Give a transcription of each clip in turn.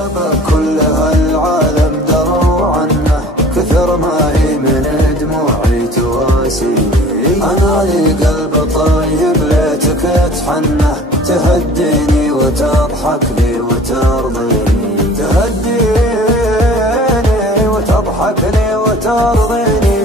غيابك كل هالعالم دروا عنه، كثر ما هي من دموعي تواسيني. أنا لي قلب طيب ليتك تحنه، تهديني وتضحك لي وترضيني، تهديني وتضحك لي وترضيني.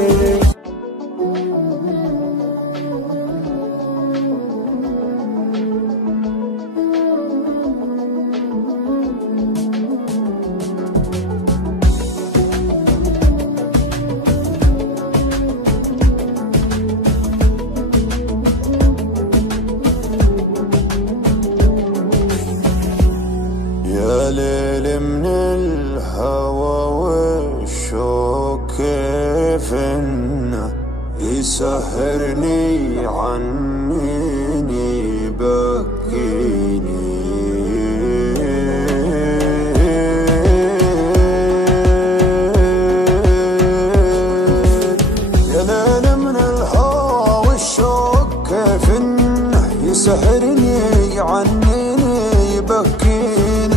يا ليل من الهوى والشوق كيف انه يسهرني عنيني بكيني. يا ليل من الهوى والشوق كيف انه يسهرني عنيني بكيني.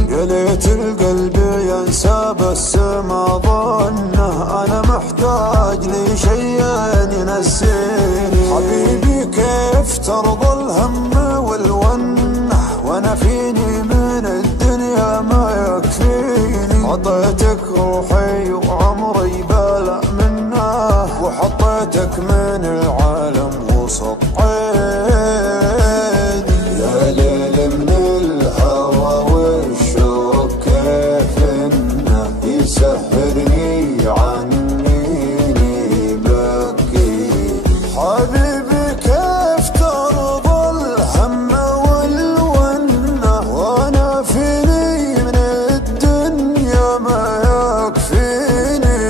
يا ليت القلب ينسى بس ما ظنه، انا محتاج لي شيئين ينسيني. حبيبي كيف ترضى الهم والونه، وانا فيني من الدنيا ما يكفيني. عطيتك روحي وعمري بلا منه، وحطيتك من العالم وسط عيني. يا ليل من الهوى والشوق كيف انه يسهرني عنيني بكي. حبيبي كيف ترضى الهم والونه، وانا فيني من الدنيا ما يكفيني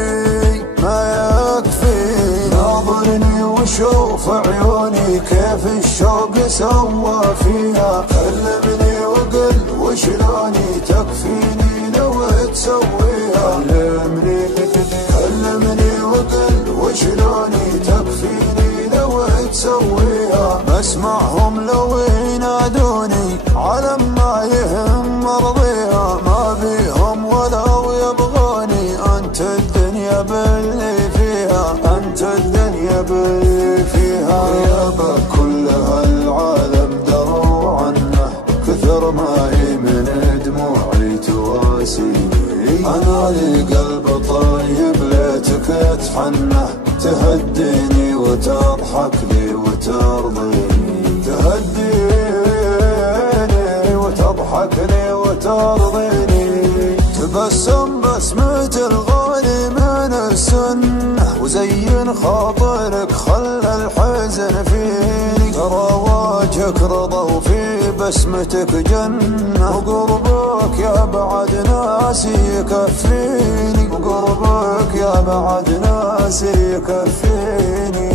ما يكفيني. ناظرني وشوف عيوني كيف الشوق سوى فيها. كلمني وقل وشلوني تكفيني لو تسويها. كلمني وقل وشلوني تكفيني لو تسويها. بسمعهم لو ينادوني على ما يهم مرضيها. ما بيهم ولو يبغوني، انت الدنيا باللي فيها، انت الدنيا باللي فيها. غيابك كل هالعالم دروا عنه، كثر ما هي من دموعي تواسيني. انا لي قلب طيب ليتك تحنه، تهديني وتضحك لي وترضيني، تهديني وتضحك لي وترضيني. تبسم بسمة الغالي من السنة، وزين خاطرك خلى الحزن فيني. ترى وجهك رضا وفي بسمتك جنة، وقربك يا بعد ناسي يكفيني. وقربك يا بعد ناسي يكفيني.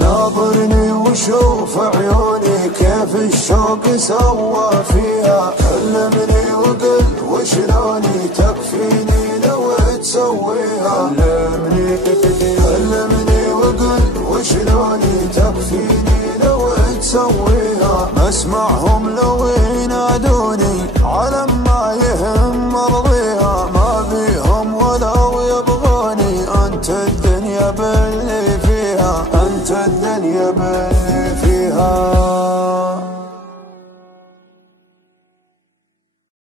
ناظرني وشوف عيوني كيف الشوق سوى فيها. كلمني وقل وشلوني تكفيني لو تسويها. كلمني وقل وشلوني تكفيني لو تسويها. مسمعهم لو ينادوني على ما